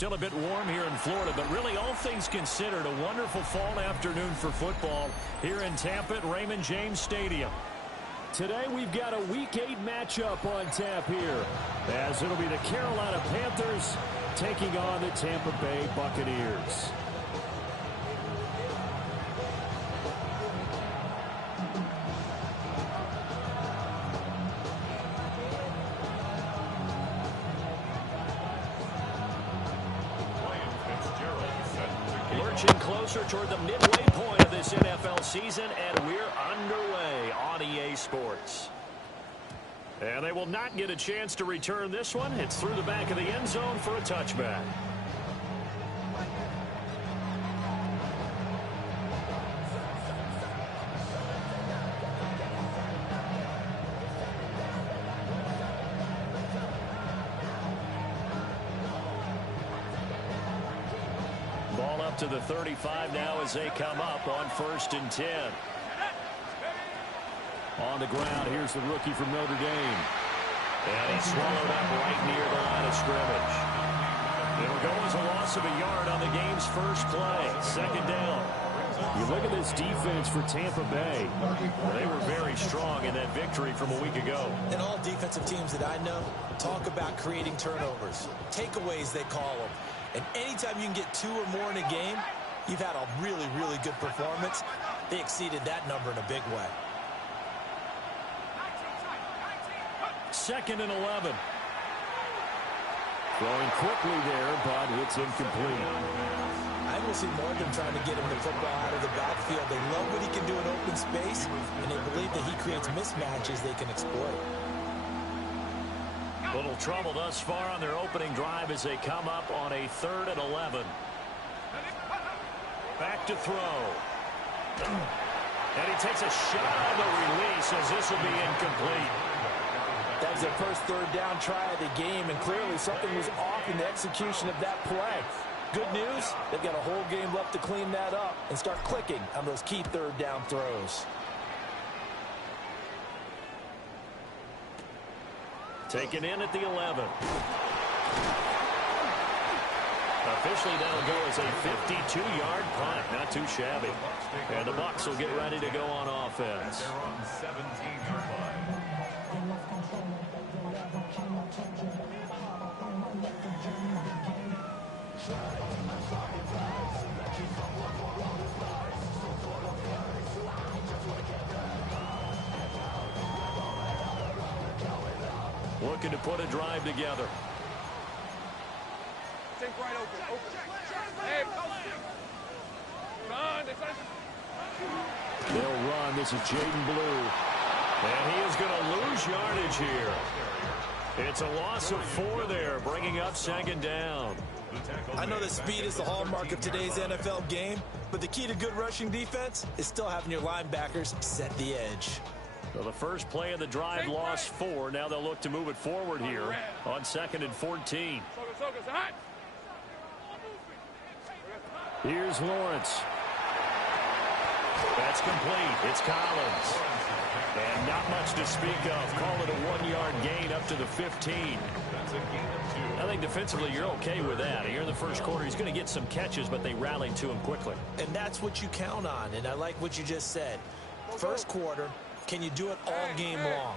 Still a bit warm here in Florida, but really all things considered, a wonderful fall afternoon for football here in Tampa at Raymond James Stadium. Today we've got a Week 8 matchup on tap here, as it'll be the Carolina Panthers taking on the Tampa Bay Buccaneers. Lurching closer toward the midway point of this NFL season, and we're underway on EA Sports. And they will not get a chance to return this one. It's through the back of the end zone for a touchback. Ball up to the 35 now as they come up on 1st and 10. On the ground, here's the rookie from Notre Dame. And he's swallowed up right near the line of scrimmage. It'll go as a loss of a yard on the game's first play. 2nd down. You look at this defense for Tampa Bay. They were very strong in that victory from a week ago. And all defensive teams that I know talk about creating turnovers. Takeaways, they call them. And anytime you can get 2 or more in a game, you've had a really, really good performance. They exceeded that number in a big way. 2nd and 11. Throwing quickly there, but it's incomplete. I will see more of them trying to get him the football out of the backfield. They love what he can do in open space, and they believe that he creates mismatches they can exploit. Little trouble thus far on their opening drive as they come up on a 3rd and 11. Back to throw. And he takes a shot on the release as this will be incomplete. That was their first 3rd down try of the game, and clearly something was off in the execution of that play. Good news, they've got a whole game left to clean that up and start clicking on those key 3rd down throws. Taken in at the 11. Officially, that'll go as a 52-yard punt. Not too shabby. And the Bucs will get ready to go on offense. Looking to put a drive together. Think right open. Hey, run. They'll run. This is Jaden Blue. And he is going to lose yardage here. It's a loss of 4 there, bringing up 2nd down. I know that speed is the hallmark of today's NFL game, but the key to good rushing defense is still having your linebackers set the edge. Well, the first play of the drive lost 4. Now they'll look to move it forward here on 2nd and 14. Here's Lawrence. That's complete. It's Collins. And not much to speak of. Call it a 1-yard gain up to the 15. I think defensively you're okay with that. Here in the first quarter, he's going to get some catches, but they rallied to him quickly. And that's what you count on, and I like what you just said. First quarter, can you do it all game long?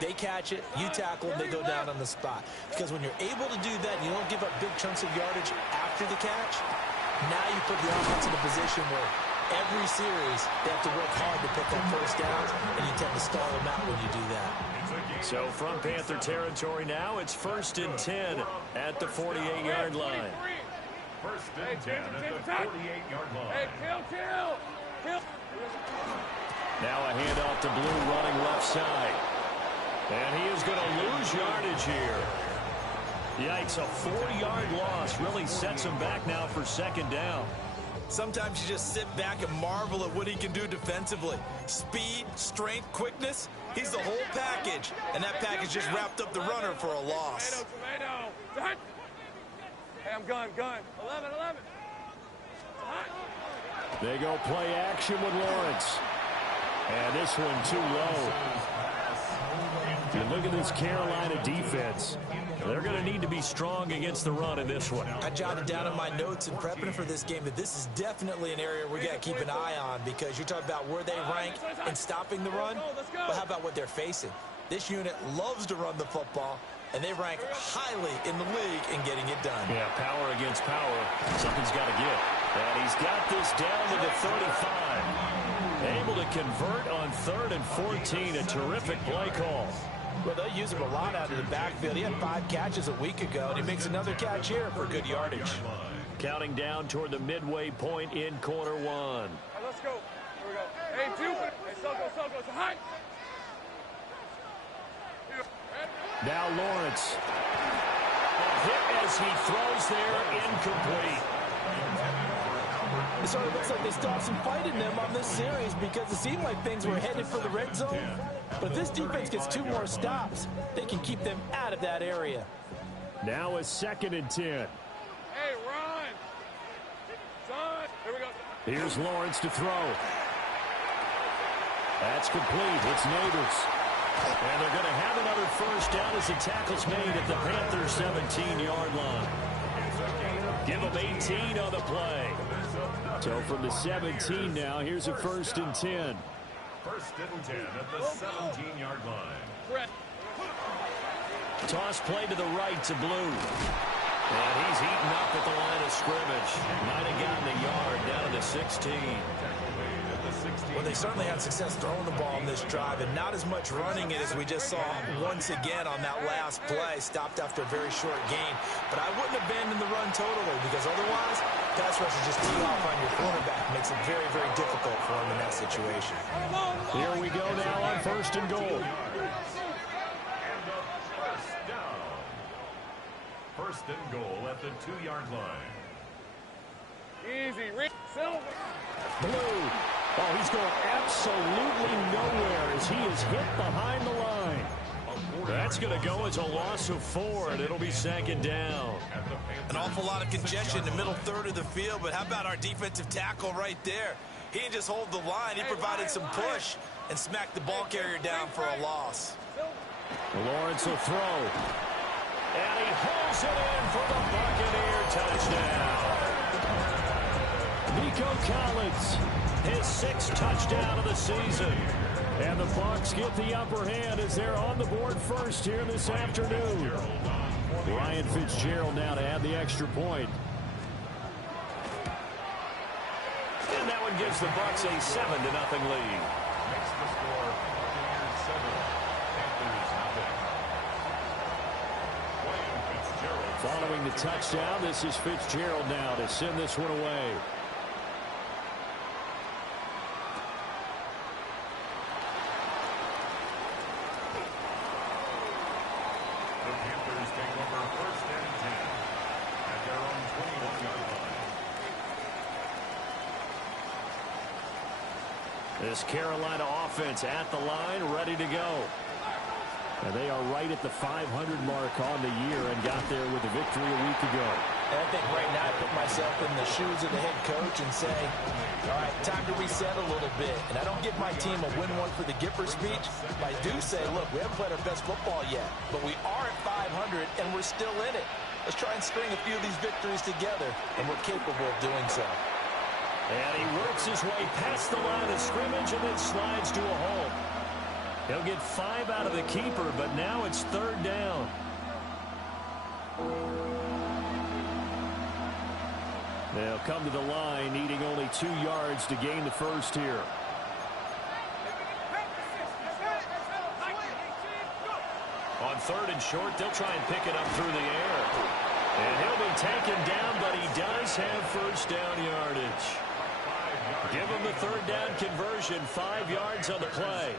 They catch it, you tackle them, they go down on the spot. Because when you're able to do that, you don't give up big chunks of yardage after the catch, now you put the offense in a position where every series they have to work hard to put that first down, and you tend to stall them out when you do that. So from Panther territory now, it's 1st and 10 at the 48-yard line. 1st and 10 at the 48-yard line. Hey, kill. Now a handoff to Blue running left side. And he is going to lose yardage here. Yikes, a 4-yard loss really sets him back now for 2nd down. Sometimes you just sit back and marvel at what he can do defensively. Speed, strength, quickness, he's the whole package. And that package just wrapped up the runner for a loss. Tomato. Hey, I'm gun. 11. They go play action with Lawrence. And this one too low. You look at this Carolina defense. They're going to need to be strong against the run in this one. I jotted down in my notes in prepping for this game that this is definitely an area we got to keep an eye on, because you're talking about where they rank in stopping the run. But how about what they're facing? This unit loves to run the football, and they rank highly in the league in getting it done. Yeah, power against power. Something's got to give. And he's got this down to the 35. Able to convert on 3rd and 14. A terrific play call. Well, they use him a lot out of the backfield. He had 5 catches a week ago, and he makes another catch here for good yardage. Counting down toward the midway point in quarter 1. Right, let's go. Here we go. Hey, two. Hey, Soko. Hi. Now Lawrence. A hit as he throws there, incomplete. It sort of looks like they stopped some fight in them on this series, because it seemed like things were headed for the red zone. But if this defense gets 2 more stops, they can keep them out of that area. Now a 2nd and 10. Hey, Ron. Son. Here we go. Here's Lawrence to throw. That's complete. It's Neighbors. And they're going to have another first down as the tackle's made at the Panthers' 17-yard line. Give them 18 on the play. So from the 17 now, here's a 1st and 10. 1st and 10 at the 17-yard line. Toss play to the right to Blue. And he's eaten up at the line of scrimmage. Might have gotten a yard down to the 16. Well, they certainly had success throwing the ball in this drive, and not as much running it as we just saw once again on that last play. Stopped after a very short gain. But I wouldn't abandon the run totally, because otherwise, pass rush is just tee off on your quarterback. Makes it very, very difficult for him in that situation. Here we go now on 1st and goal. First and goal at the 2-yard line. Easy. Silver. Blue. Oh, he's going absolutely nowhere as he is hit behind the line. That's going to go as a loss of 4, and it'll be 2nd down. An awful lot of congestion in the middle third of the field, but how about our defensive tackle right there? He didn't just hold the line. He provided some push and smacked the ball carrier down for a loss. Lawrence will throw. And he holds it in for the Buccaneer touchdown. Nico Collins, his 6th touchdown of the season. And the Bucs get the upper hand as they're on the board first here this afternoon. Ryan Fitzgerald now to add the extra point. And that one gives the Bucs a 7-0 lead. Makes the score Buccaneers 7, Panthers nothing. Ryan Fitzgerald. Following the touchdown, this is Fitzgerald now to send this one away. The Panthers take over 1st and 10 at their own 21-yard line. This Carolina offense at the line, ready to go. And they are right at the 500 mark on the year and got there with a victory a week ago. And I think right now I put myself in the shoes of the head coach and say, all right, time to reset a little bit. And I don't give my team a win one for the Gipper speech, but I do say, look, we haven't played our best football yet, but we are at 500 and we're still in it. Let's try and string a few of these victories together, and we're capable of doing so. And he works his way past the line of scrimmage and then slides to a hole. He'll get 5 out of the keeper, but now it's 3rd down. They'll come to the line, needing only 2 yards to gain the first here. On 3rd and short, they'll try and pick it up through the air. And he'll be taken down, but he does have first down yardage. Give him the 3rd down conversion, 5 yards on the play.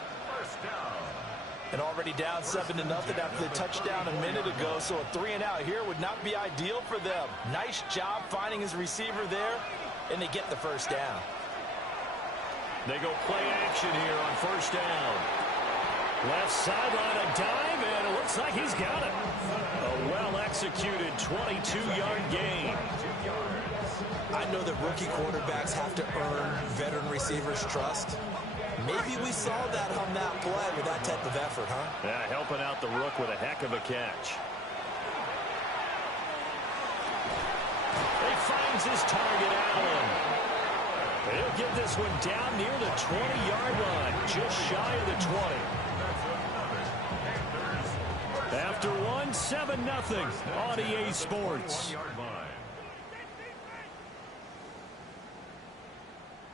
And already down 7-0 after the touchdown a minute ago, so a 3-and-out here would not be ideal for them. Nice job finding his receiver there, and they get the first down. They go play action here on first down. Left sideline, a dive, and it looks like he's got it. A well-executed 22-yard gain. I know that rookie quarterbacks have to earn veteran receivers' trust. Maybe we saw that on that play with that type of effort, huh? Yeah, helping out the rook with a heck of a catch. finds his target, Allen. He'll get this one down near the 20-yard line, just shy of the 20. After one, 7-0 on EA Sports.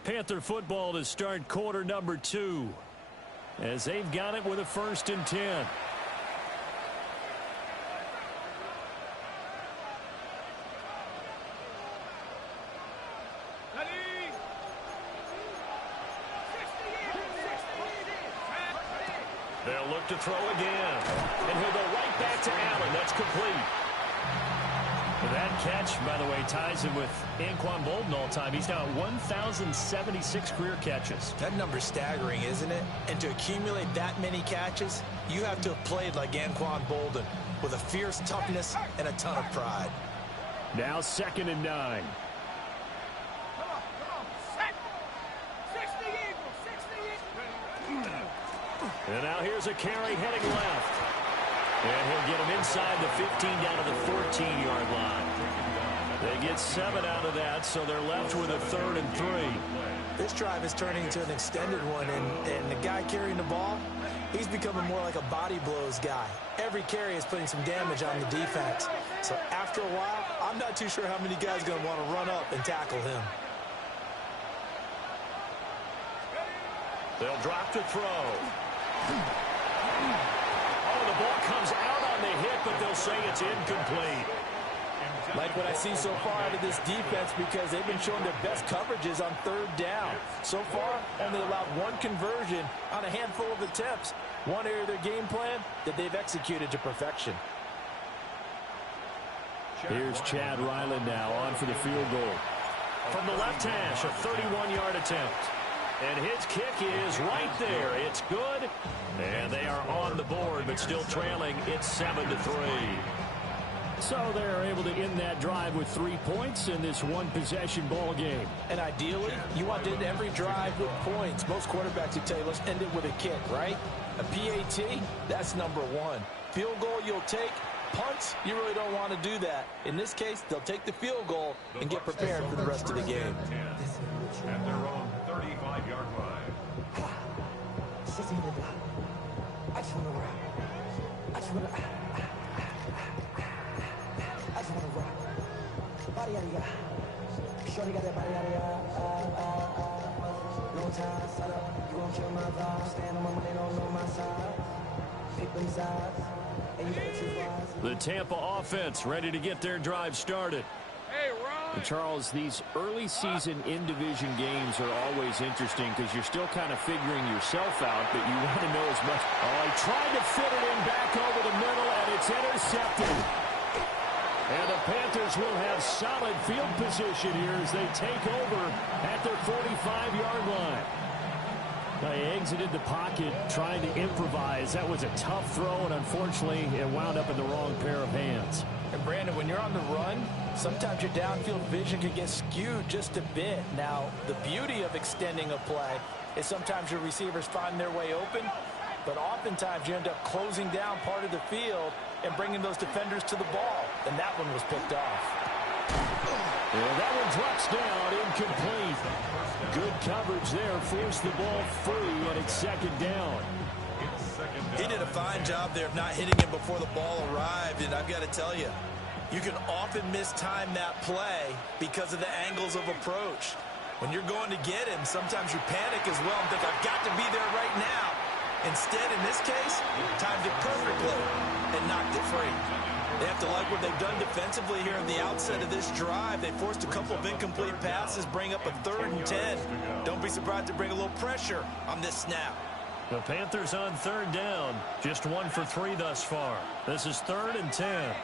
Panther football to start quarter number 2, as they've got it with a 1st and 10. They'll look to throw again, and he'll go right back to Allen. That's complete. That catch, by the way, ties him with Anquan Bolden all time. He's now at 1,076 career catches. That number's staggering, isn't it? And to accumulate that many catches, you have to have played like Anquan Bolden, with a fierce toughness and a ton of pride. Now 2nd and 9. And now here's a carry heading left. And he'll get him inside the 15 down to the 14-yard line. They get 7 out of that, so they're left with a 3rd and 3. This drive is turning into an extended one, and the guy carrying the ball, he's becoming more like a body blows guy. Every carry is putting some damage on the defense. So after a while, I'm not too sure how many guys are going to want to run up and tackle him. They'll drop to throw. Oh, the ball comes out on the hit, but they'll say it's incomplete. Like what I see so far out of this defense, because they've been showing their best coverages on 3rd down. So far, only allowed 1 conversion on a handful of attempts. One area of their game plan that they've executed to perfection. Here's Chad Ryland now on for the field goal. From the left hash, a 31-yard attempt. And his kick is right there. It's good. And they are on the board, but still trailing. It's 7-3. So they're able to end that drive with 3 points in this one-possession ball game. And ideally, you want to end every drive with points. Most quarterbacks would tell you, let's end it with a kick, right? A PAT, that's number 1. Field goal you'll take. Punts, you really don't want to do that. In this case, they'll take the field goal and get prepared for the rest of the game. At their own 35-yard line. I just want to rock. I just want to rock. Body out of ya. Shorty got that body out of ya. No time, set up. You won't kill my vibe. Stand on my money, don't know my side. Pick them sides. And you better choose wise. The Tampa offense ready to get their drive started. Hey, Ron. And Charles, these early season in-division games are always interesting because you're still kind of figuring yourself out, but you want to know as much. Oh, he tried to fit it in back over the middle, and it's intercepted. And the Panthers will have solid field position here as they take over at their 45-yard line. They exited the pocket trying to improvise. That was a tough throw, and unfortunately, it wound up in the wrong pair of hands. And Brandon, when you're on the run, sometimes your downfield vision can get skewed just a bit. Now, the beauty of extending a play is sometimes your receivers find their way open, but oftentimes you end up closing down part of the field and bringing those defenders to the ball, and that one was picked off. And that one drops down, incomplete. Good coverage there, forced the ball free, and it's 2nd down. He did a fine job there of not hitting him before the ball arrived, and I've got to tell you, you can often mistime that play because of the angles of approach. When you're going to get him, sometimes you panic as well and think, I've got to be there right now. Instead, in this case, timed it perfectly and knocked it free. They have to like what they've done defensively here at the outset of this drive. They forced a couple of incomplete passes, bring up a 3rd and 10. Don't be surprised to bring a little pressure on this snap. The Panthers on 3rd down, just 1 for 3 thus far. This is 3rd and 10.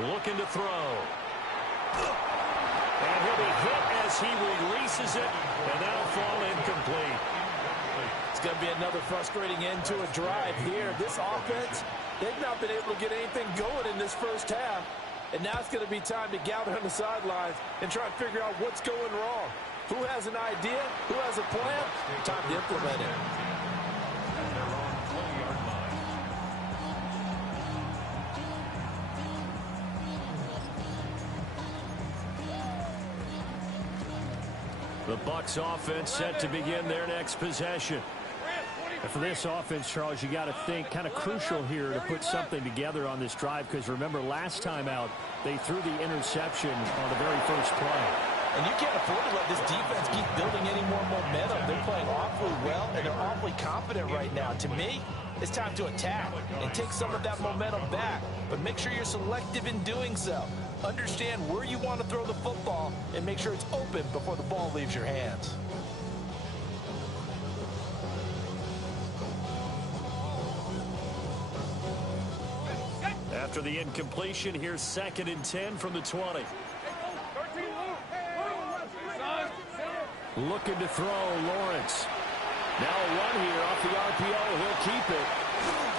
Looking to throw. And he'll be hit as he releases it, and that'll fall incomplete. It's going to be another frustrating end to a drive here. This offense, they've not been able to get anything going in this first half. And now it's going to be time to gather on the sidelines and try and figure out what's going wrong. Who has an idea? Who has a plan? Time to implement it. The Bucs offense set to begin their next possession. And for this offense, Charles, you got to think kind of crucial here to put something together on this drive, because remember last time out they threw the interception on the very first play. And you can't afford to let this defense keep building any more momentum. They're playing awfully well, and they're awfully confident right now. To me, it's time to attack and take some of that momentum back. But make sure you're selective in doing so. Understand where you want to throw the football and make sure it's open before the ball leaves your hands. After the incompletion, here's 2nd and 10 from the 20. Looking to throw, Lawrence. Now a run here off the RPO. He'll keep it.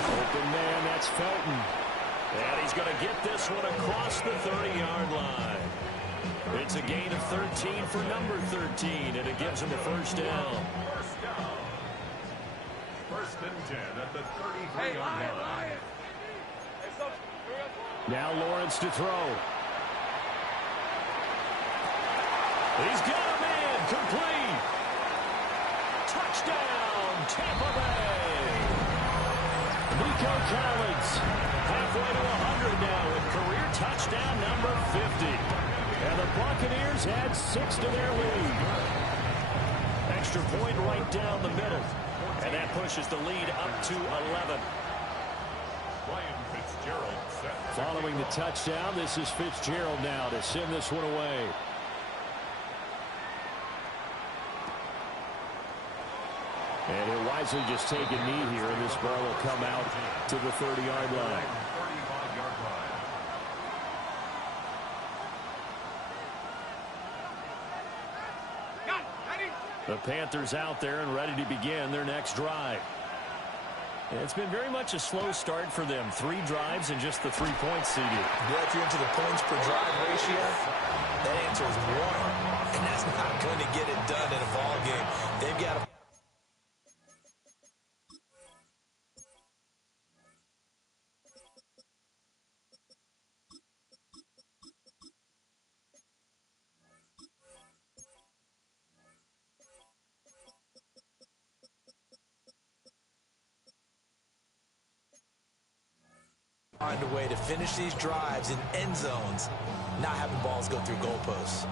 Open man, that's Felton. And he's going to get this one across the 30-yard line. It's a gain of 13 for number 13, and it gives him a first down. First and 10 at the 33-yard line. Now Lawrence to throw. He's got a man, complete. Touchdown, Tampa Bay. Nico Collins, halfway to 100 now with career touchdown number 50. And the Buccaneers add 6 to their lead. Extra point right down the middle. And that pushes the lead up to 11. Following the touchdown, this is Fitzgerald now to send this one away. And he'll wisely just take a knee here, and this ball will come out to the 30-yard line. The Panthers out there and ready to begin their next drive. It's been very much a slow start for them. 3 drives and just the 3 points seeded. Yeah, if you're into the points per drive ratio, that answer is 1. And that's not going to get it done in a ball game. They've got to... find a way to finish these drives in end zones, not having balls go through goalposts.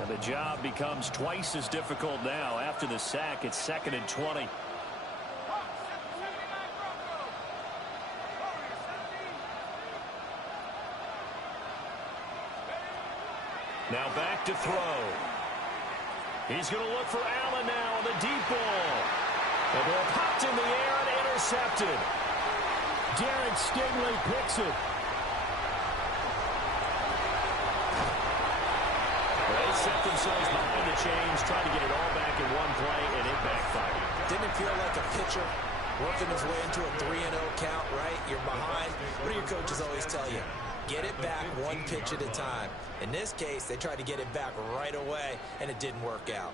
And the job becomes twice as difficult now. After the sack, it's 2nd and 20. Now back to throw. He's going to look for Allen now on the deep ball. The ball popped in the air and intercepted. Derek Stingley picks it. They set themselves behind the chains, trying to get it all back in one play, and it backfired. Didn't it feel like a pitcher working his way into a 3-0 count, right? You're behind. What do your coaches always tell you? Get it back one pitch at a time. In this case, they tried to get it back right away, and it didn't work out.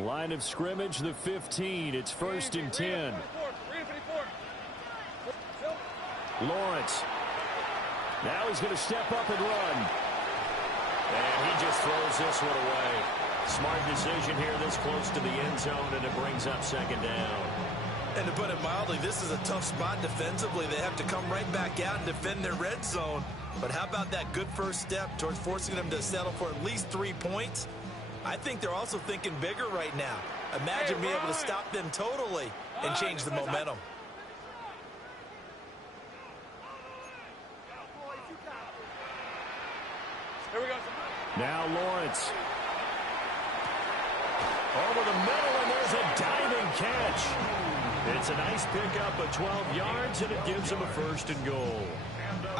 Line of scrimmage, the 15. It's 1st and 10. Lawrence. Now he's going to step up and run. And he just throws this one away. Smart decision here this close to the end zone, and it brings up 2nd down. And to put it mildly, this is a tough spot defensively. They have to come right back out and defend their red zone. But how about that good first step towards forcing them to settle for at least 3 points? I think they're also thinking bigger right now. Imagine being able to stop them totally and change the momentum. Now Lawrence. Over the middle, and there's a diving catch. It's a nice pickup of 12 yards, and it gives him a 1st and goal.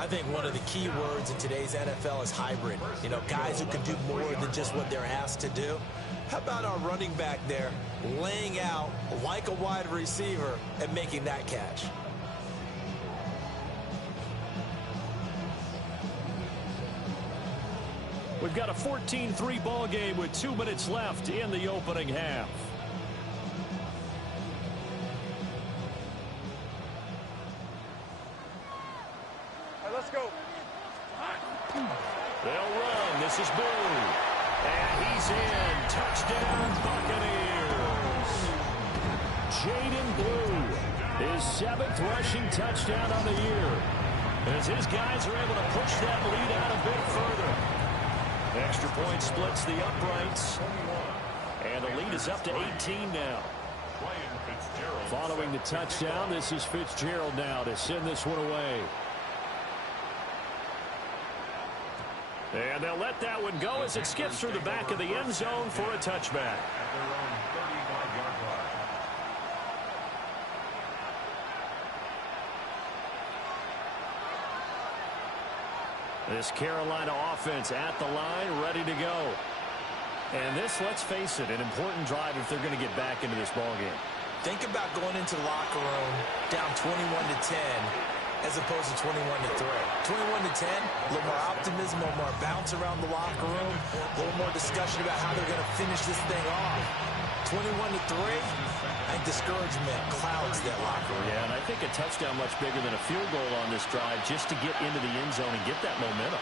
I think one of the key words in today's NFL is hybrid. You know, guys who can do more than just what they're asked to do. How about our running back there laying out like a wide receiver and making that catch? We've got a 14-3 ball game with 2 minutes left in the opening half. Let's go. They'll run. This is Blue. And he's in. Touchdown, Buccaneers. Jaden Blue, his 7th rushing touchdown on the year. As his guys are able to push that lead out a bit further. Extra point splits the uprights. And the lead is up to 18 now. Following the touchdown, this is Fitzgerald now to send this one away. And they'll let that one go as it skips through the back of the end zone for a touchback. This Carolina offense at the line, ready to go. And this, let's face it, an important drive if they're going to get back into this ballgame. Think about going into the locker room down 21-10 as opposed to 21-3. 21-10, a little more optimism, a little more bounce around the locker room, a little more discussion about how they're going to finish this thing off. 21-3, I think discouragement clouds that locker room. Yeah, and I think a touchdown much bigger than a field goal on this drive just to get into the end zone and get that momentum.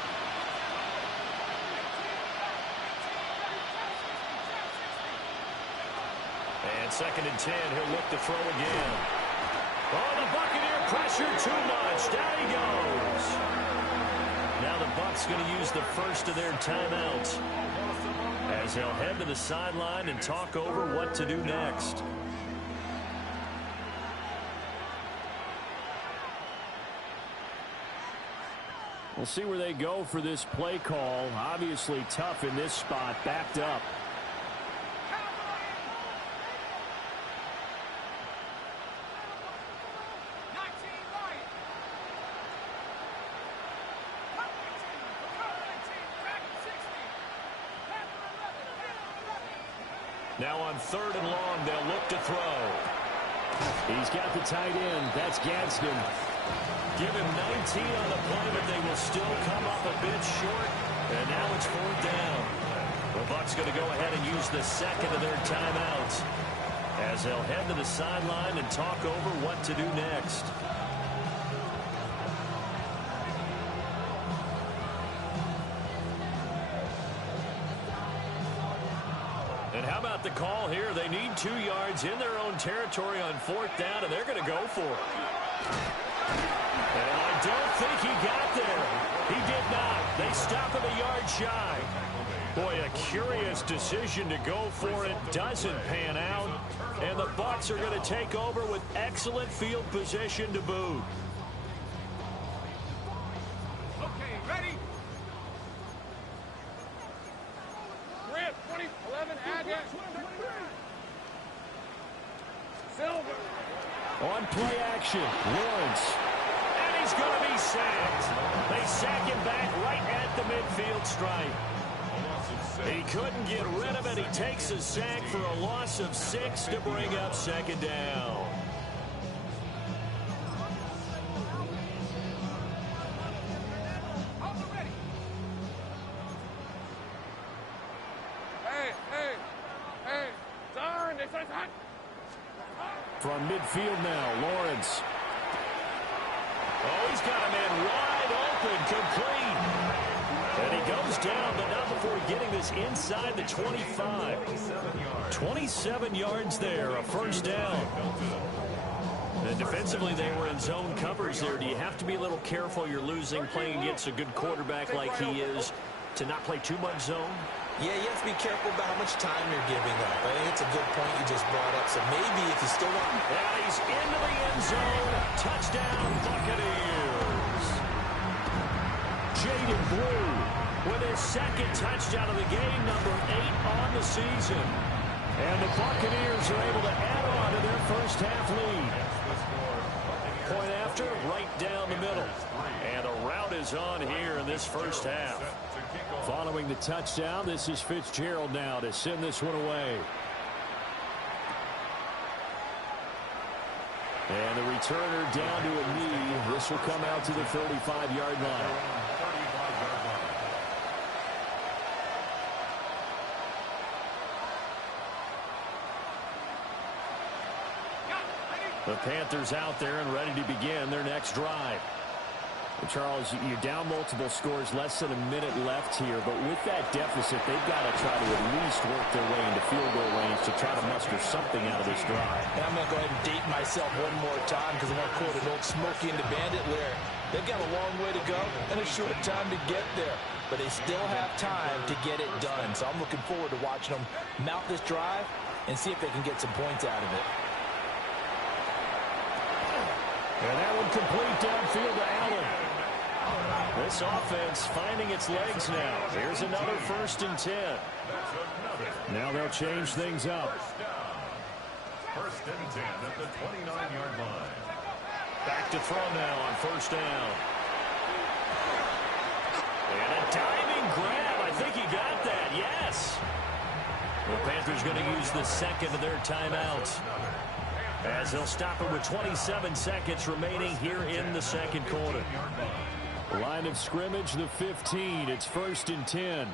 And 2nd and 10, he'll look to throw again. Oh, the Buccaneer pressure too much. Down he goes. Now the Bucs going to use the first of their timeouts as they'll head to the sideline and talk over what to do next. We'll see where they go for this play call. Obviously tough in this spot, backed up. Now on 3rd and long, they'll look to throw. He's got the tight end. That's Gadsden. Give him 19 on the play, but they will still come up a bit short. And now it's 4th down. The Bucs going to go ahead and use the 2nd of their timeouts as they'll head to the sideline and talk over what to do next. And how about the call here? They need 2 yards in their own territory on 4th down, and they're going to go for it. And I don't think he got there. He did not. They stop him a yard shy. Boy, a curious decision to go for it. Doesn't pan out. And the Bucs are going to take over with excellent field position to boot. Okay, ready? Grip, 20, 11, add that. Silver. On play action, Lawrence. And he's going to be sacked. They sack him back right at the midfield stripe. He couldn't get rid of it. He takes a sack for a loss of 6 to bring up 2nd down. Hey, darn, this is hot. From midfield now, Lawrence. Oh, he's got a man wide open, complete. And he goes down, but not before getting this inside the 25. 27 yards there, a 1st down. And defensively, they were in zone covers there. Do you have to be a little careful? You're losing, playing against a good quarterback like he is, to not play too much zone? Yeah, you have to be careful about how much time you're giving up. I think it's a good point you just brought up. So maybe if you still want... And he's into the end zone. Touchdown, Buccaneers. Jaden Blue with his 2nd touchdown of the game, number 8 on the season. And the Buccaneers are able to add on to their first half lead. Point after, right down the middle. And a rout is on here in this first half. Following the touchdown, this is Fitzgerald now to send this one away. And the returner down to a knee. This will come out to the 35-yard line. The Panthers out there and ready to begin their next drive. Charles, you're down multiple scores, less than a minute left here, but with that deficit, they've got to try to at least work their way into field goal range to try to muster something out of this drive. And I'm going to go ahead and date myself one more time because I'm going to quote an old Smokey and the Bandit lyric. They've got a long way to go and a short time to get there, but they still have time to get it done. So I'm looking forward to watching them mount this drive and see if they can get some points out of it. And that one complete downfield to Allen. This offense finding its legs now. Here's another 1st and 10. Now they'll change things up. 1st and 10 at the 29-yard line. Back to throw now on 1st down. And a diving grab. I think he got that. Yes. The Panthers going to use the second of their timeouts, as they'll stop it with 27 seconds remaining here in the second quarter. Line of scrimmage, the 15. It's 1st and 10.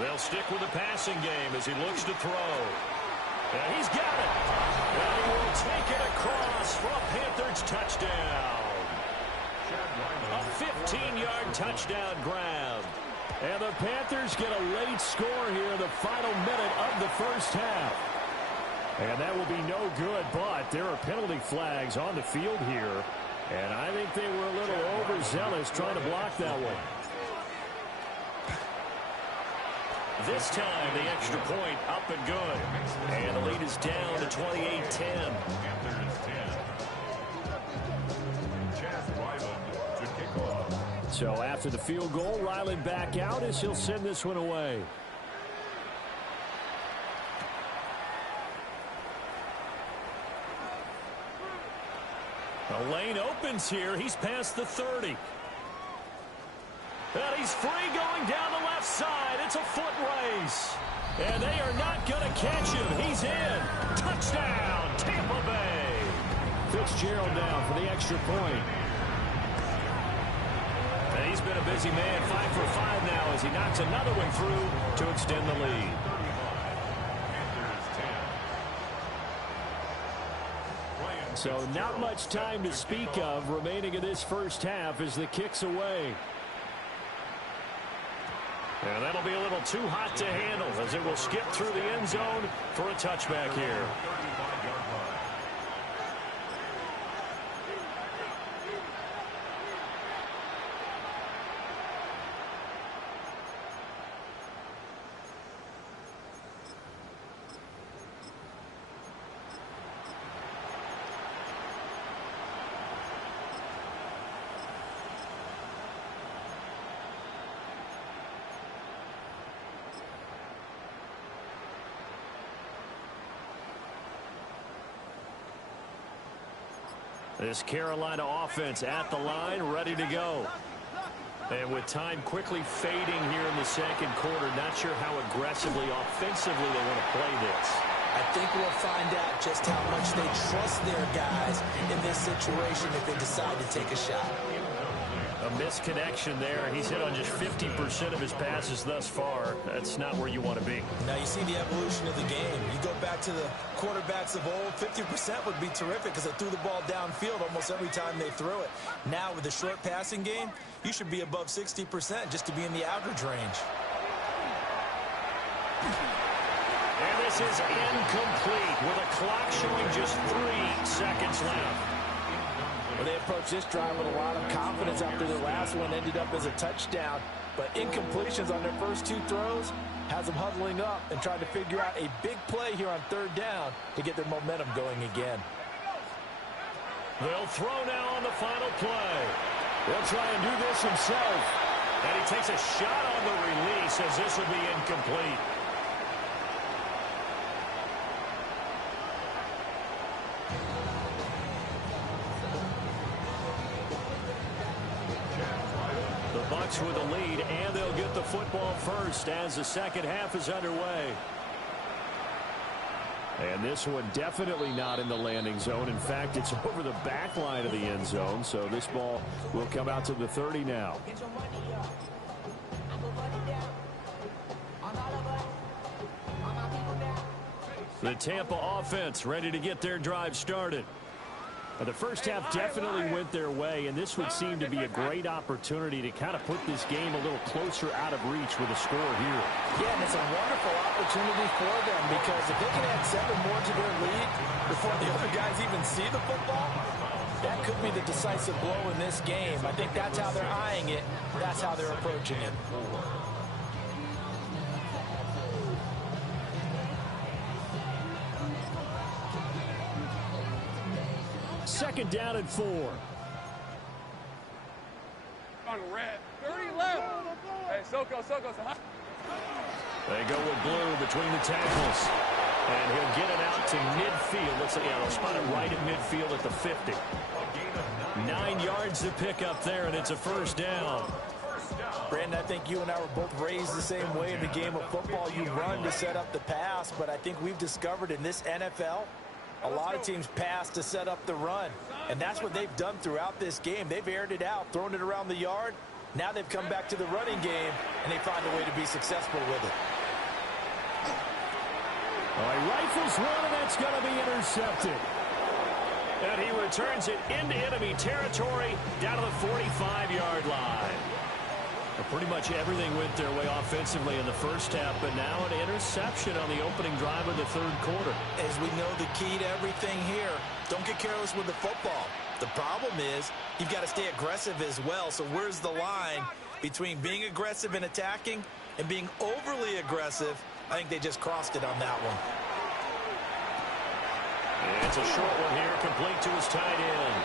They'll stick with the passing game as he looks to throw. And he's got it. And he will take it across for a Panthers touchdown. A 15-yard touchdown grab. And the Panthers get a late score here in the final minute of the first half. And that will be no good, but there are penalty flags on the field here. And I think they were a little overzealous trying to block that one. This time, the extra point up and good. And the lead is down to 28-10. So after the field goal, Ryland back out as he'll send this one away. The lane opens here. He's past the 30. And he's free going down the left side. It's a foot race. And they are not going to catch him. He's in. Touchdown, Tampa Bay. Fitzgerald down for the extra point. And he's been a busy man, 5 for 5 now as he knocks another one through to extend the lead. So not much time to speak of remaining in this first half as the kick's away. And that'll be a little too hot to handle as it will skip through the end zone for a touchback here. This Carolina offense at the line, ready to go. And with time quickly fading here in the second quarter, not sure how aggressively, offensively they want to play this. I think we'll find out just how much they trust their guys in this situation if they decide to take a shot. A misconnection there. He's hit on just 50% of his passes thus far. That's not where you want to be. Now you see the evolution of the game. You go back to the quarterbacks of old, 50% would be terrific because they threw the ball downfield almost every time they threw it. Now with the short passing game, you should be above 60% just to be in the average range. And this is incomplete with a clock showing just 3 seconds left. Well, they approached this drive with a lot of confidence after their last one ended up as a touchdown. But incompletions on their first 2 throws has them huddling up and trying to figure out a big play here on 3rd down to get their momentum going again. They'll throw now on the final play. He'll try and do this himself. And he takes a shot on the release as this will be incomplete. Bucs with a lead, and they'll get the football first as the second half is underway. And this one definitely not in the landing zone. In fact, it's over the back line of the end zone, so this ball will come out to the 30 now. The Tampa offense ready to get their drive started. The first half definitely went their way, and this would seem to be a great opportunity to kind of put this game a little closer out of reach with a score here. Yeah, and it's a wonderful opportunity for them because if they can add 7 more to their lead before the other guys even see the football, that could be the decisive blow in this game. I think that's how they're eyeing it. That's how they're approaching it. Second down and 4. On red. 30 left. Hey, Soko. They go with blue between the tackles. And he'll get it out to midfield. Looks like they'll spot it right at midfield at the 50. 9 yards to pick up there, and it's a first down. Brandon, I think you and I were both raised the same way in the game of football. You run to set up the pass, but I think we've discovered in this NFL, a lot of teams pass to set up the run, and that's what they've done throughout this game. They've aired it out, thrown it around the yard. Now they've come back to the running game, and they find a way to be successful with it. All right, rifles one, and that's going to be intercepted. And he returns it into enemy territory down to the 45-yard line. Pretty much everything went their way offensively in the first half, but now an interception on the opening drive of the third quarter. As we know, the key to everything here, don't get careless with the football. The problem is you've got to stay aggressive as well. So where's the line between being aggressive and attacking and being overly aggressive? I think they just crossed it on that one. It's a short one here, complete to his tight end.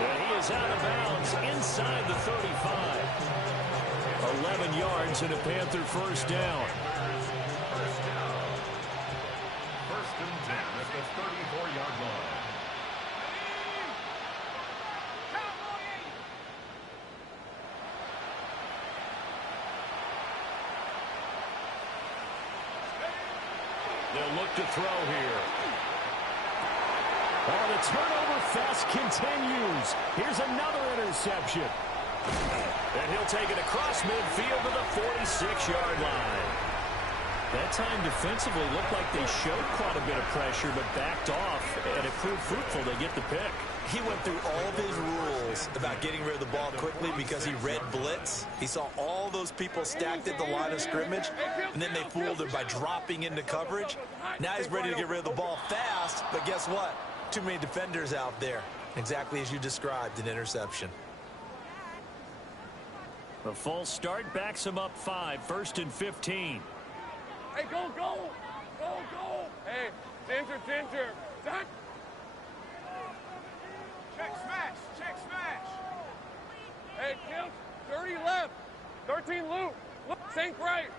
And he is out of bounds inside the 35. 11 yards and a Panther first down. First and 10 at the 34-yard line. They'll look to throw here. Oh, the turnover fest continues. Here's another interception. And he'll take it across midfield to the 46-yard line. That time defensively looked like they showed quite a bit of pressure but backed off, and it proved fruitful. They get the pick. He went through all of his rules about getting rid of the ball quickly because he read blitz. He saw all those people stacked at the line of scrimmage, and then they fooled him by dropping into coverage. Now he's ready to get rid of the ball fast, but guess what? Too many defenders out there. Exactly as you described, an interception. The false start backs him up 5, first and 15. Hey, go. Hey, Ginger. Zach. Check smash. Hey, Kim, 30 left. 13 loop. Look, sink right.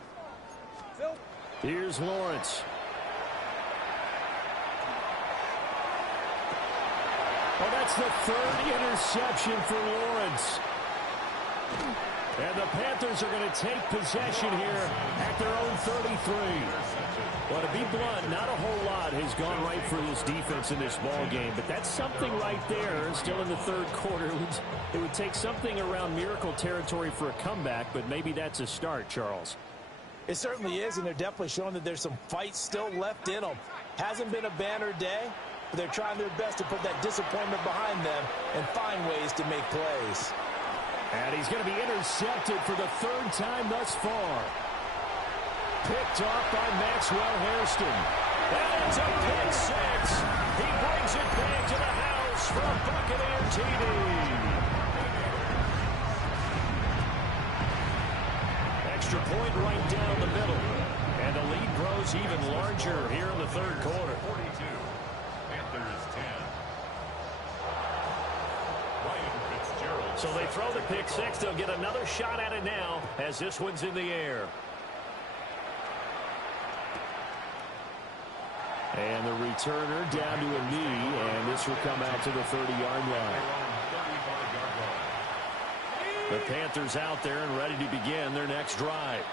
Still. Here's Lawrence. Oh, that's the third interception for Lawrence. And the Panthers are going to take possession here at their own 33. Well, to be blunt, not a whole lot has gone right for this defense in this ball game, but that's something right there. Still in the third quarter, it would take something around miracle territory for a comeback, but maybe that's a start, Charles. It certainly is, and they're definitely showing that there's some fight still left in them. Hasn't been a banner day, but they're trying their best to put that disappointment behind them and find ways to make plays. And he's going to be intercepted for the third time thus far. Picked off by Maxwell Hairston. And it's a pick six. He brings it back to the house for a Buccaneer TD. Extra point right down the middle. And the lead grows even larger here in the third quarter. 42. Panthers 10. So they throw the pick six. They'll get another shot at it now as this one's in the air. And the returner down to a knee, and this will come out to the 30-yard line. The Panthers out there and ready to begin their next drive.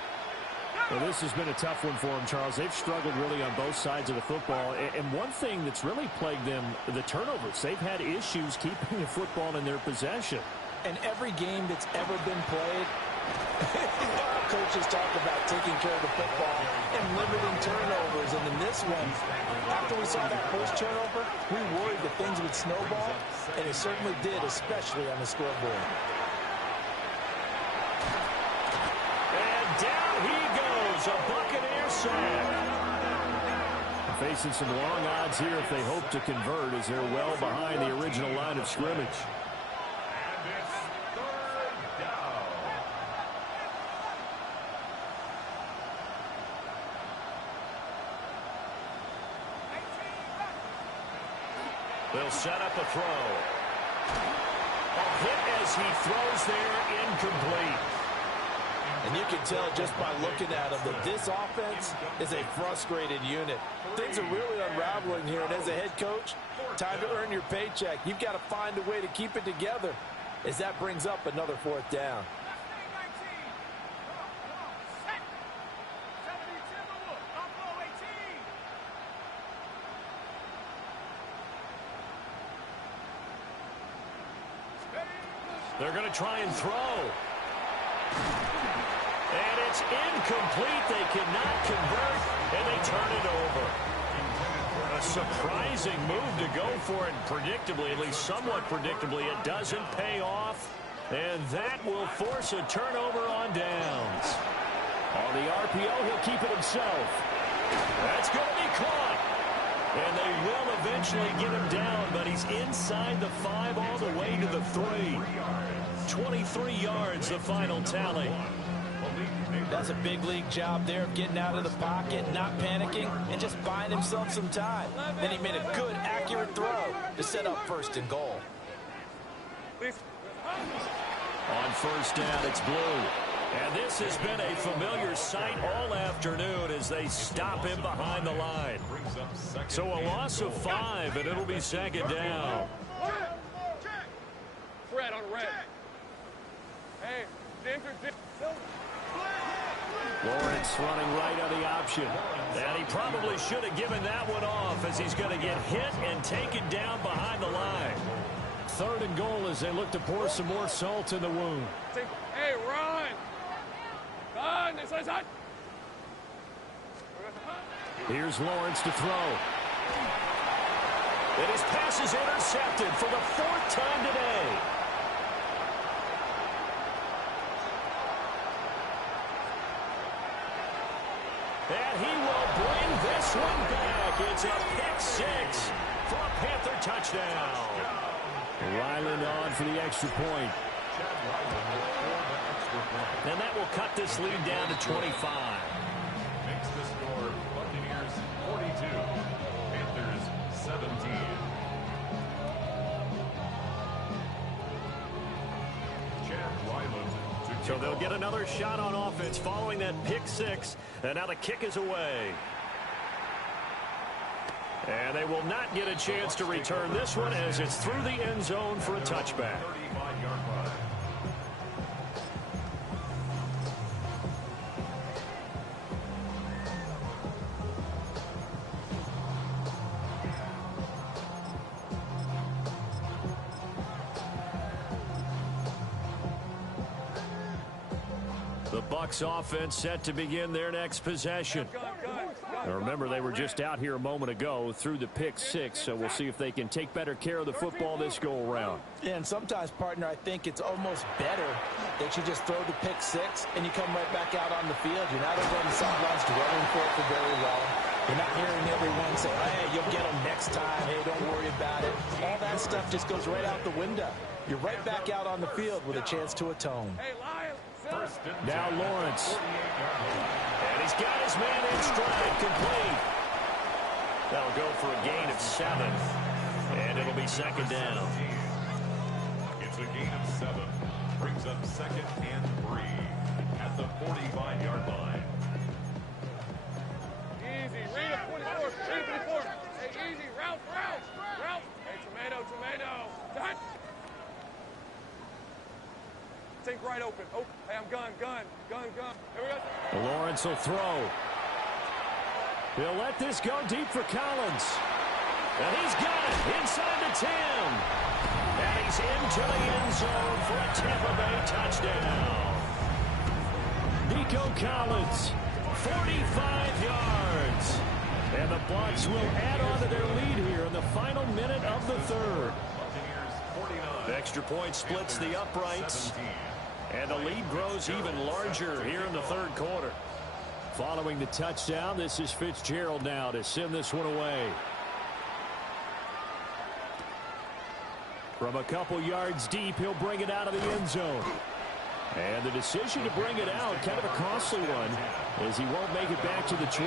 Well, this has been a tough one for them, Charles. They've struggled really on both sides of the football. And one thing that's really plagued them, the turnovers. They've had issues keeping the football in their possession. And every game that's ever been played, coaches talk about taking care of the football and limiting turnovers. And in this one, after we saw that first turnover, we worried that things would snowball, and it certainly did, especially on the scoreboard. And down he goes, a Buccaneer sack. Facing some long odds here if they hope to convert, as they're well behind the original line of scrimmage. They'll set up a throw. A hit as he throws there, incomplete. And you can tell just by looking at him that this offense is a frustrated unit. Things are really unraveling here, and as a head coach, time to earn your paycheck. You've got to find a way to keep it together as that brings up another fourth down. They're going to try and throw. And it's incomplete. They cannot convert, and they turn it over. A surprising move to go for it, predictably, at least somewhat predictably. It doesn't pay off, and that will force a turnover on downs. On the RPO, he'll keep it himself. That's going to be caught. And they will eventually get him down, but he's inside the 5 all the way to the 3. 23 yards, the final tally. That's a big league job there of getting out of the pocket, not panicking, and just buying himself some time. Then he made a good, accurate throw to set up 1st and goal. On 1st down, it's Blue. And this has been a familiar sight all afternoon as they stop him behind the line. So a loss of 5, and it'll be 2nd down. Fred on red. Hey, Lawrence running right on the option. And he probably should have given that one off as he's going to get hit and taken down behind the line. 3rd and goal as they look to pour some more salt in the wound. Hey, run! Run! This is hot. Here's Lawrence to throw. And his pass is intercepted for the 4th time today. And he will bring this one back. It's a pick 6 for a Panther touchdown. Ryland on for the extra point. And that will cut this lead down to 25. Makes the score Buccaneers 42, Panthers 17. So they'll get another shot on offense following that pick 6. And now the kick is away. And they will not get a chance to return this one as it's through the end zone for a touchback. 35-yard line. The Bucs offense set to begin their next possession. Now remember, they were just out here a moment ago through the pick 6, so we'll see if they can take better care of the football this go-around. Yeah, and sometimes, partner, I think it's almost better that you just throw the pick 6 and you come right back out on the field. You're not over on the sidelines dwelling for it for very long. You're not hearing everyone say, hey, you'll get them next time. Hey, don't worry about it. All that stuff just goes right out the window. You're right back out on the field with a chance to atone. Now Lawrence. And he's got his man in stride, complete. That'll go for a gain of 7. And it'll be 2nd down. It's a gain of 7. Brings up 2nd and 3 at the 45-yard line. Easy, read a 24, read a 24. Hey, easy, route. Hey, tomato. Done. think right open. Oh, hey, I'm gun. Here we go. Lawrence will throw. He'll let this go deep for Collins. And he's got it inside the 10. And he's into the end zone for a Tampa Bay touchdown. Nico Collins, 45 yards. And the Bucs will add on to their lead here in the final minute of the third. The extra point splits the uprights. And the lead grows even larger here in the third quarter. Following the touchdown, this is Fitzgerald now to send this one away. From a couple yards deep, he'll bring it out of the end zone. And the decision to bring it out, kind of a costly one, as he won't make it back to the 20.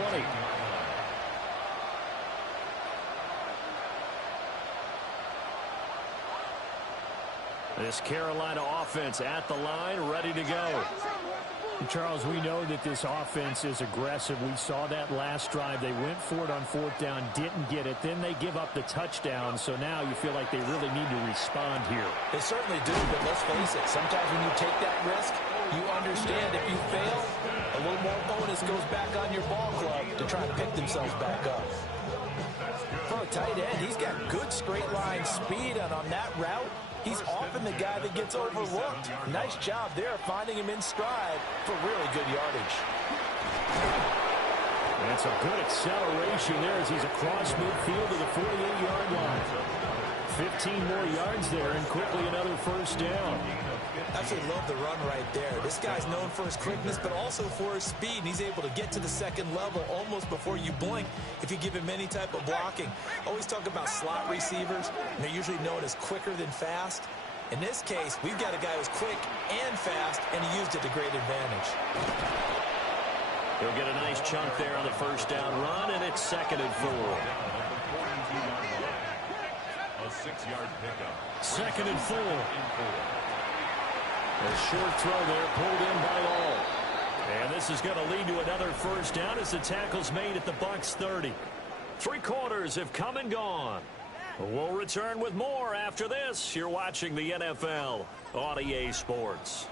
This Carolina offense at the line, ready to go. Charles, we know that this offense is aggressive. We saw that last drive. They went for it on fourth down, didn't get it. Then they give up the touchdown. So now you feel like they really need to respond here. They certainly do, but let's face it. Sometimes when you take that risk, you understand if you fail, a little more onus goes back on your ball club to try and pick themselves back up. For a tight end, he's got good straight line speed, and on that route, he's often the guy that gets overlooked. Nice job there finding him in stride for really good yardage. That's a good acceleration there as he's across midfield to the 48-yard line. 15 more yards there and quickly another first down. Absolutely love the run right there. This guy's known for his quickness, but also for his speed. And he's able to get to the second level almost before you blink if you give him any type of blocking. Always talk about slot receivers, and they're usually known as quicker than fast. In this case, we've got a guy who's quick and fast, and he used it to great advantage. He'll get a nice chunk there on the first down run, and it's 2nd and 4. A 6-yard pickup. 2nd and 4. A short throw there pulled in by all. And this is going to lead to another first down as the tackle's made at the Bucs 30. 3 quarters have come and gone. We'll return with more after this. You're watching the NFL on EA Sports.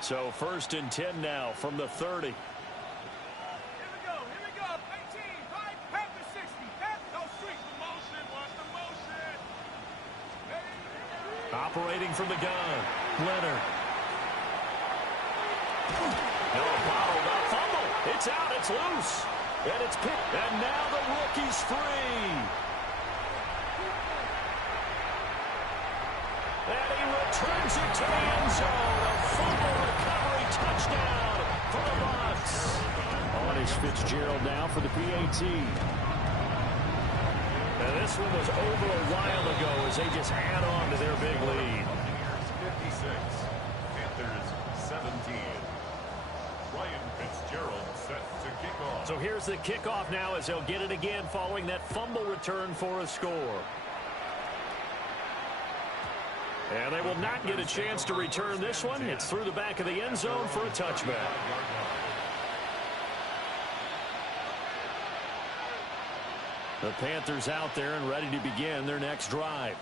So 1st and 10 now from the 30. Here we go. 18, 5, half to 60. No street. Motion, watch the motion. Operating from the gun, Leonard. No, bottled up fumble. It's out, it's loose. And it's picked. And now the rookie's free. And he returns it to the end zone. A fumble recovery touchdown for the Bucs. On is Fitzgerald now for the PAT. And this one was over a while ago as they just add on to their big lead. Buccaneers 56, Panthers 17. Ryan Fitzgerald set to kick off. So here's the kickoff now as they'll get it again following that fumble return for a score. And they will not get a chance to return this one. It's through the back of the end zone for a touchback. The Panthers out there and ready to begin their next drive.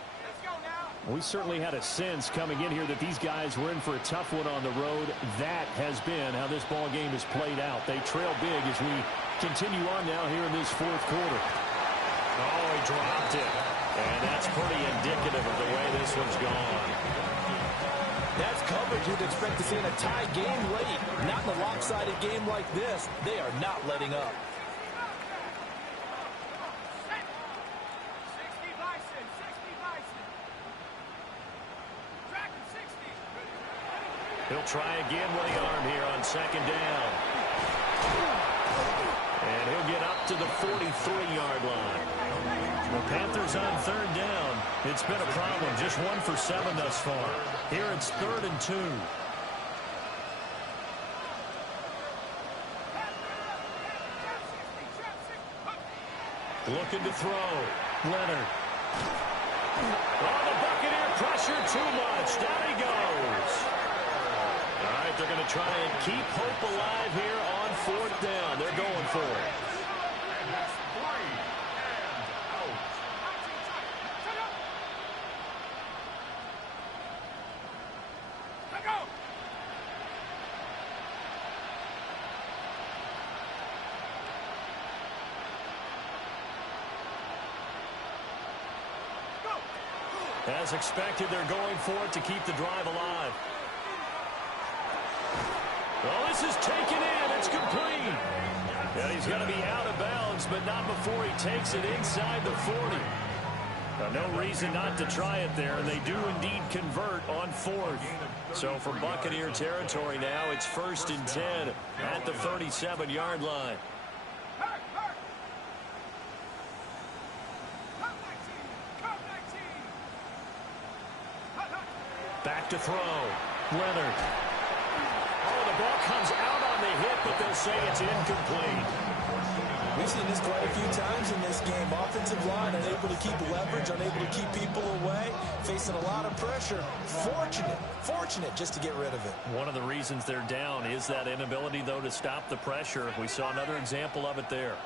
We certainly had a sense coming in here that these guys were in for a tough one on the road. That has been how this ball game has played out. They trail big as we continue on now here in this 4th quarter. Oh, he dropped it. And that's pretty indicative of the way this one's gone. That's coverage you'd expect to see in a tie game late. Not in a lopsided game like this. They are not letting up. 60 Bison. Track him, 60. He'll try again with the arm here on 2nd down. And he'll get up to the 43-yard line. The Panthers on 3rd down. It's been a problem. Just 1 for 7 thus far. Here it's 3rd and 2. Looking to throw. Leonard. Oh, the Buccaneer pressure too much. Down he goes. All right, they're going to try and keep hope alive here on fourth down. They're going for it. As expected, they're going for it to keep the drive alive. Well, this is taken in. It's complete. And he's going to be out of bounds, but not before he takes it inside the 40. No reason not to try it there, and they do indeed convert on fourth. So for Buccaneer territory now, it's 1st and 10 at the 37-yard line. Back to throw. Leonard. Oh, the ball comes out on the hit, but they'll say it's incomplete. We've seen this quite a few times in this game. Offensive line unable to keep leverage, unable to keep people away, facing a lot of pressure. Fortunate just to get rid of it. One of the reasons they're down is that inability, though, to stop the pressure. We saw another example of it there.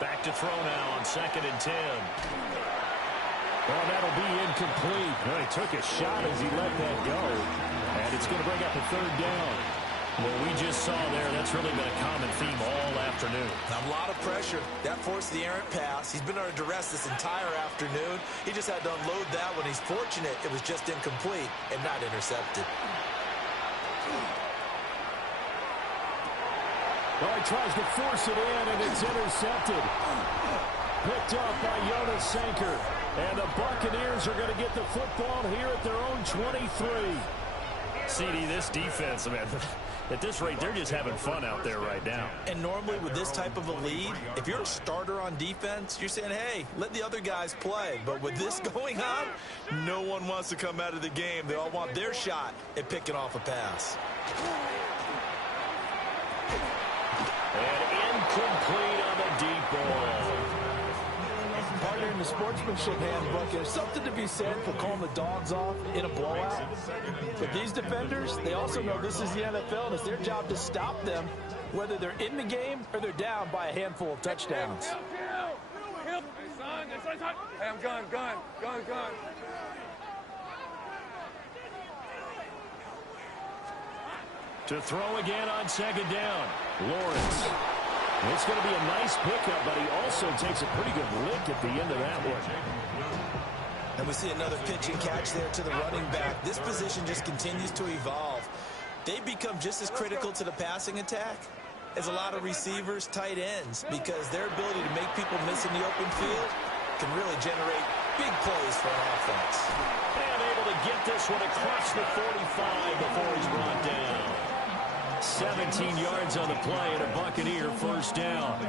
Back to throw now on 2nd and 10. Well, that'll be incomplete. Well, he took a shot as he let that go. And it's going to bring up a 3rd down. Well, we just saw there, that's really been a common theme all afternoon. A lot of pressure. That forced the errant pass. He's been under duress this entire afternoon. He just had to unload that when he's fortunate it was just incomplete and not intercepted. Well, he tries to force it in, and it's intercepted. Picked up by Jonas Sanker. And the Buccaneers are going to get the football here at their own 23. CD, this defense, man, at this rate, they're just having fun out there right now. And normally with this type of a lead, if you're a starter on defense, you're saying, hey, let the other guys play. But with this going on, no one wants to come out of the game. They all want their shot at picking off a pass. And incomplete on the deep ball. Partner, in the sportsmanship handbook, there's something to be said for calling the dogs off in a blowout. But these defenders, they also know this is the NFL, and it's their job to stop them, whether they're in the game or they're down by a handful of touchdowns. Hey, I'm gun. To throw again on 2nd down. Lawrence. It's going to be a nice pickup, but he also takes a pretty good lick at the end of that one. And we see another pitch and catch there to the running back. This position just continues to evolve. They become just as critical to the passing attack as a lot of receivers, tight ends, because their ability to make people miss in the open field can really generate big plays for an offense. And able to get this one across the 45 before he's brought down. 17 yards on the play and a Buccaneer 1st down.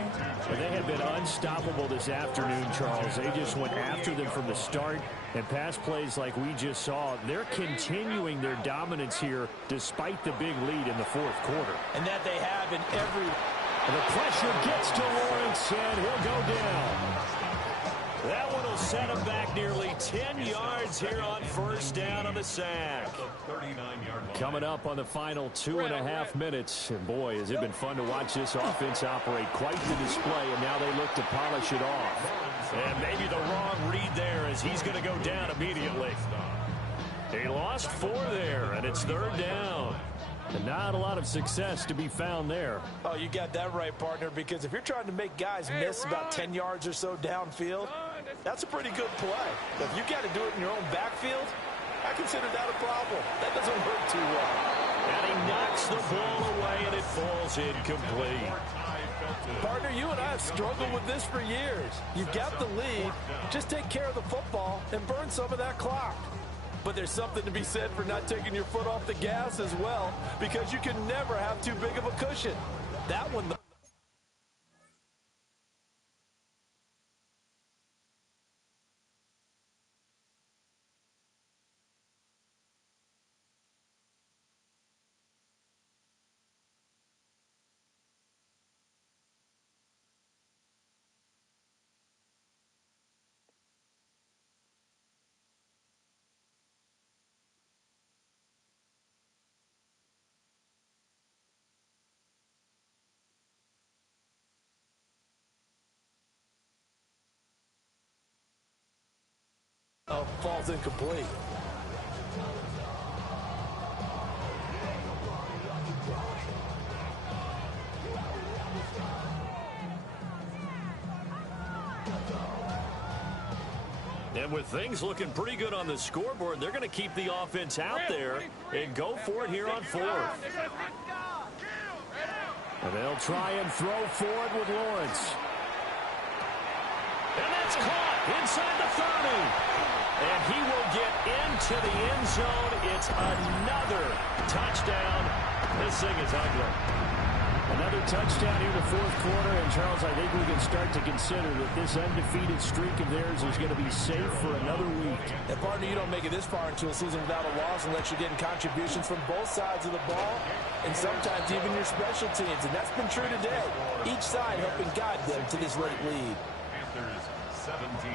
And they have been unstoppable this afternoon, Charles. They just went after them from the start. And pass plays like we just saw, they're continuing their dominance here despite the big lead in the 4th quarter. And that they have in every... And the pressure gets to Lawrence, and he'll go down. That one will set him back nearly 10 yards here on 1st down on the sack. Coming up on the final 2.5 minutes. And boy, has it been fun to watch this offense operate. Quite the display, and now they look to polish it off. And maybe the wrong read there as he's going to go down immediately. He lost 4 there, and it's 3rd down. And not a lot of success to be found there. Oh, you got that right, partner, because if you're trying to make guys miss about 10 yards or so downfield, that's a pretty good play. But if you got to do it in your own backfield, I consider that a problem. That doesn't work too well. And he knocks the ball away, and it falls incomplete. Partner, you and I have struggled with this for years. You've got the lead. Just take care of the football and burn some of that clock. But there's something to be said for not taking your foot off the gas as well, because you can never have too big of a cushion. That one, falls incomplete. And with things looking pretty good on the scoreboard, they're going to keep the offense out there and go for it here on fourth. And they'll try and throw forward with Lawrence. And that's caught inside the 30. And he will get into the end zone. It's another touchdown. This thing is ugly. Another touchdown here in the fourth quarter. And, Charles, I think we can start to consider that this undefeated streak of theirs is going to be safe for another week. And, partner, you don't make it this far into a season without a loss unless you're getting contributions from both sides of the ball and sometimes even your special teams. And that's been true today. Each side helping guide them to this late lead. Panthers 17.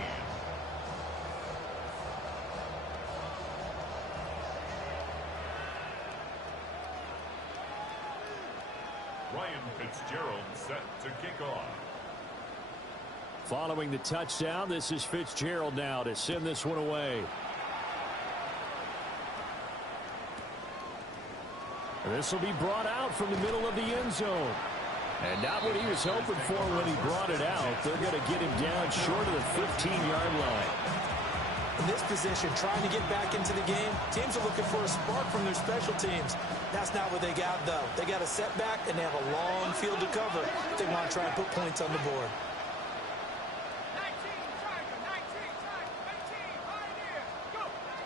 Ryan Fitzgerald set to kick off. Following the touchdown, this is Fitzgerald now to send this one away. This will be brought out from the middle of the end zone. And not what he was hoping for when he brought it out. They're going to get him down short of the 15-yard line. In this position, trying to get back into the game, teams are looking for a spark from their special teams. That's not what they got, though. They got a setback, and they have a long field to cover if they want to try and put points on the board.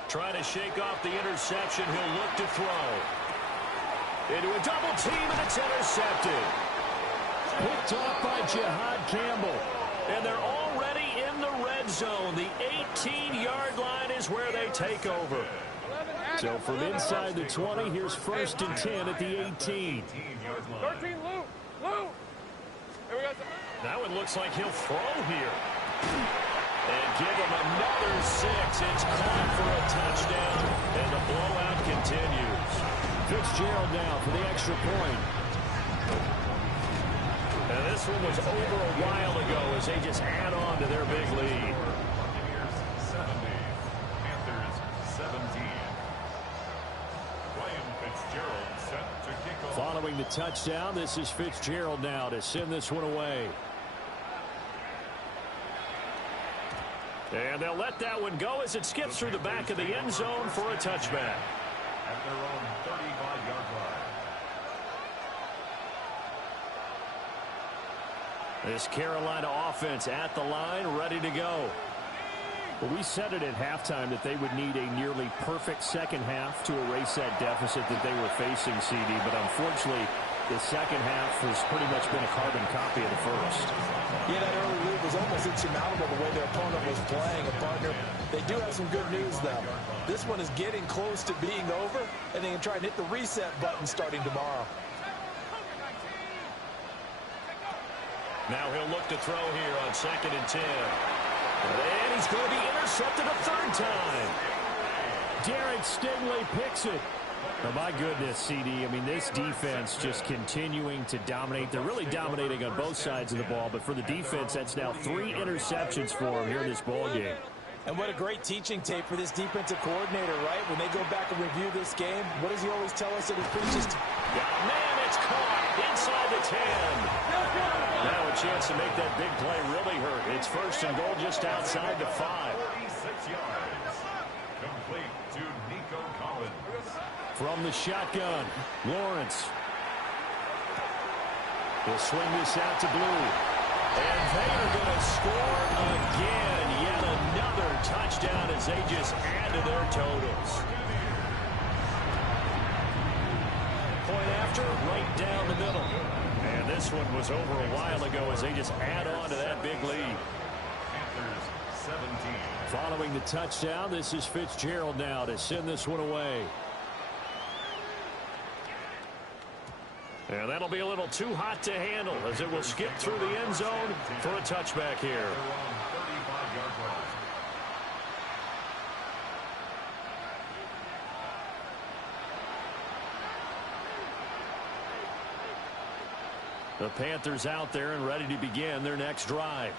Trying to shake off the interception. He'll look to throw. Into a double team, and it's intercepted. Picked off by Jihad Campbell. And they're already in the red zone. The 18-yard line is where they take over. So from inside the 20, here's 1st and 10 at the 18. 13, Lou. Now it looks like he'll throw here. And give him another 6. It's caught for a touchdown, and the blowout continues. Fitzgerald now for the extra point. And this one was over a while ago as they just add on to their big lead. Buccaneers 70. Panthers 17. Ryan Fitzgerald set to kick off. Following the touchdown, this is Fitzgerald now to send this one away. And they'll let that one go as it skips through the back of the end zone for a touchback. At their own 35-yard line. This Carolina offense at the line, ready to go. Well, we said it at halftime that they would need a nearly perfect second half to erase that deficit that they were facing, CD. But unfortunately, the second half has pretty much been a carbon copy of the first. Yeah, that early lead was almost insurmountable the way their opponent was playing. And, partner, they do have some good news, though. This one is getting close to being over, and they can try and hit the reset button starting tomorrow. Now he'll look to throw here on 2nd and 10. And he's going to be intercepted a third time. Derek Stingley picks it. Oh, my goodness, CD. I mean, this defense just continuing to dominate. They're really dominating on both sides of the ball, but for the defense, that's now 3 interceptions for them here in this ball game. And what a great teaching tape for this defensive coordinator, right? When they go back and review this game, what does he always tell us that he preaches to? Yeah, man, it's caught inside the 10. Now a chance to make that big play really hurt. It's 1st and goal just outside the 5. 46 yards. Complete to Nico Collins. From the shotgun, Lawrence. He'll swing this out to Blue. And they are going to score again. Yet another touchdown as they just add to their totals. Point after, right down the middle. And this one was over a while ago as they just add on to that big lead. Panthers 17. Following the touchdown, this is Fitzgerald now to send this one away. And that'll be a little too hot to handle as it will skip through the end zone for a touchback here. Their own 35-yard line. The Panthers out there and ready to begin their next drive.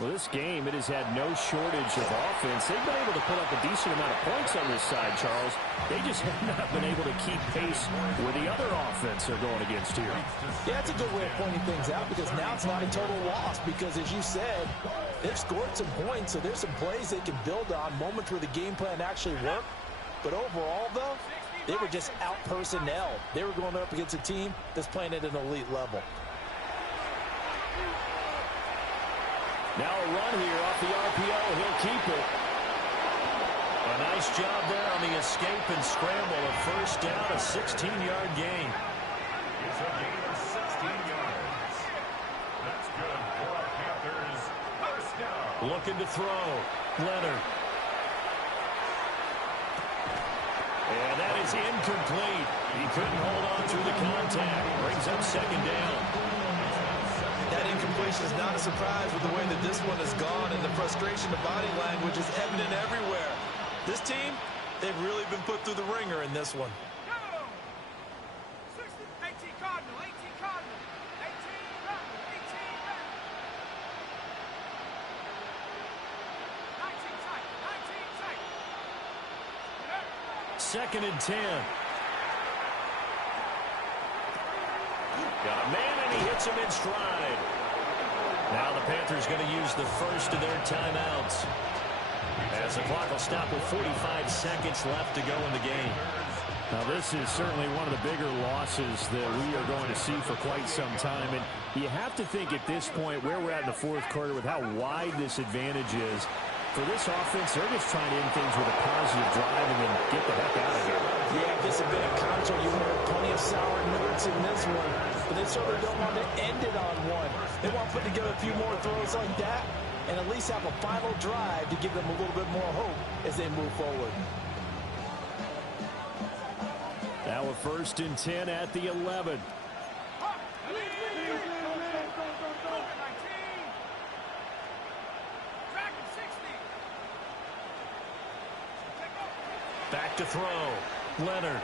Well, this game, it has had no shortage of offense. They've been able to put up a decent amount of points on this side, Charles. They just have not been able to keep pace with the other offense they're going against here. Yeah, that's a good way of pointing things out because now it's not a total loss because, as you said, they've scored some points, so there's some plays they can build on, moments where the game plan actually worked. But overall, though, they were just out-personnel. They were going up against a team that's playing at an elite level. Now a run here off the RPO. He'll keep it. A nice job there on the escape and scramble. A first down, a 16-yard gain. It's a gain of 16 yards. That's good for our Panthers. First down. Looking to throw. Leonard. And that is incomplete. He couldn't hold on through the contact. Brings up second down. That incompletion is not a surprise with the way that this one has gone, and the frustration of body language is evident everywhere. This team, they've really been put through the ringer in this one. 18 Cardinal, 18 Cardinal, 18 Cardinal, 18 Cardinal. 19 tight, 19 tight. Second and 10. Got a man, and he hits him in stride. Now the Panthers going to use the first of their timeouts, as the clock will stop with 45 seconds left to go in the game. Now, this is certainly one of the bigger losses that we are going to see for quite some time. And you have to think at this point where we're at in the fourth quarter with how wide this advantage is. For this offense, they're just trying to end things with a positive drive and then get the heck out of here. Yeah, if this had been a concert, you would have plenty of sour notes in this one. But they certainly don't want to end it on one. They want to put together a few more throws like that and at least have a final drive to give them a little bit more hope as they move forward. Now a first and 10 at the 11. Back to throw. Leonard.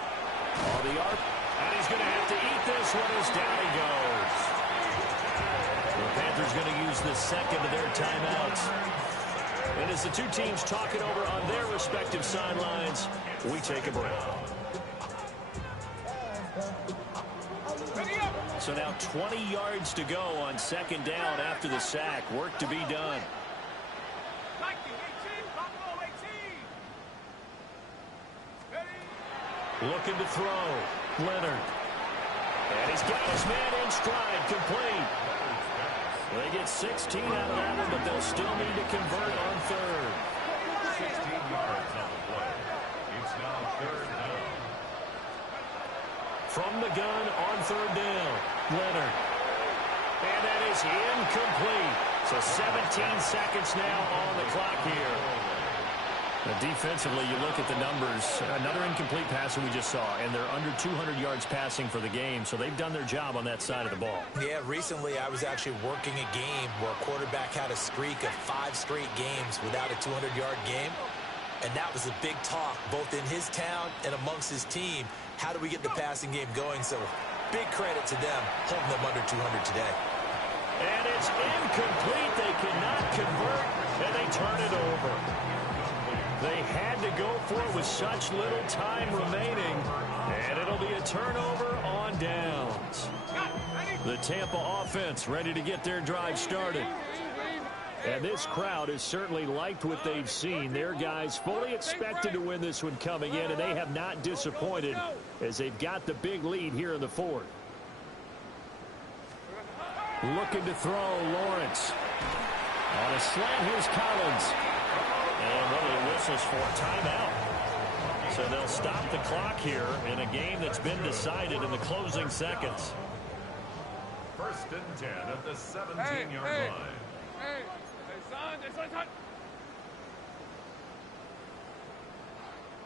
On the arc. And he's going to have to eat this one as down he goes. The Panthers going to use the second of their timeouts. And as the two teams talk it over on their respective sidelines, we take a break. So now 20 yards to go on second down after the sack. Work to be done. Looking to throw. Leonard. And he's got his man in stride. Complete. They get 16 out of that one, but they'll still need to convert on third. 16 yards on the play. It's now third down. From the gun on third down. Leonard. And that is incomplete. So 17 seconds now on the clock here. Defensively, you look at the numbers. Another incomplete pass that we just saw, and they're under 200 yards passing for the game, so they've done their job on that side of the ball. Yeah, recently I was actually working a game where a quarterback had a streak of 5 straight games without a 200-yard game, and that was a big talk both in his town and amongst his team. How do we get the passing game going? So big credit to them holding them under 200 today. And it's incomplete. They cannot convert, and they turn it over. They had to go for it with such little time remaining, and it'll be a turnover on downs. The Tampa offense ready to get their drive started. And this crowd has certainly liked what they've seen. Their guys fully expected to win this one coming in, and they have not disappointed as they've got the big lead here in the fourth. Looking to throw, Lawrence. On a slant, here's Collins. And one of the whistles for a timeout. So they'll stop the clock here in a game that's been decided in the closing seconds. First and 10 at the 17-yard line. Hey, son.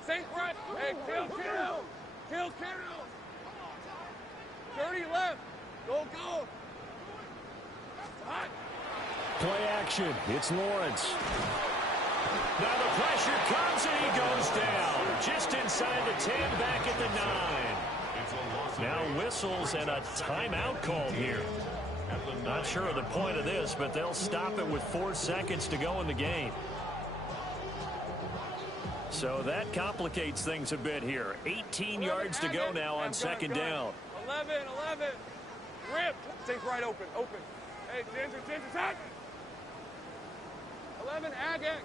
Say right. Hey, kill. Kill. 30 left. Go. Hot. Play action. It's Lawrence. Now the pressure comes and he goes down. Just inside the 10, back at the 9. Now whistles and a timeout called here. Not sure of the point of this, but they'll stop it with 4 seconds to go in the game. So that complicates things a bit here. 18 yards to go now on second down. 11. Rip. Stays right open. Hey, Ginger, touch. 11, Agate.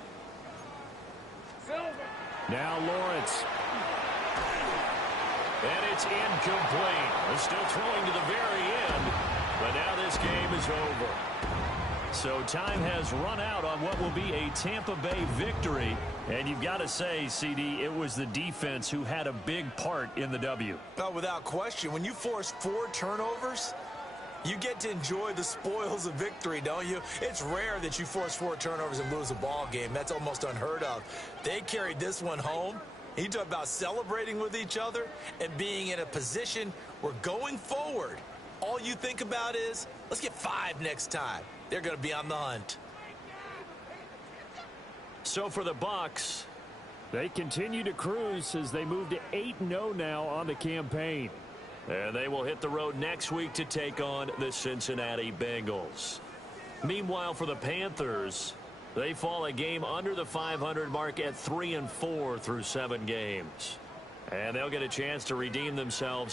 Silver. Now Lawrence. And it's incomplete. They're still throwing to the very end, but now this game is over. So time has run out on what will be a Tampa Bay victory. And you've got to say, CD, it was the defense who had a big part in the W. Oh, without question. When you force 4 turnovers, you get to enjoy the spoils of victory, don't you? It's rare that you force 4 turnovers and lose a ball game. That's almost unheard of. They carried this one home. He talked about celebrating with each other and being in a position where going forward, all you think about is, let's get 5 next time. They're going to be on the hunt. So for the Bucs, they continue to cruise as they move to 8-0 now on the campaign. And they will hit the road next week to take on the Cincinnati Bengals. Meanwhile, for the Panthers, they fall a game under the 500 mark at 3-4 through 7 games. And they'll get a chance to redeem themselves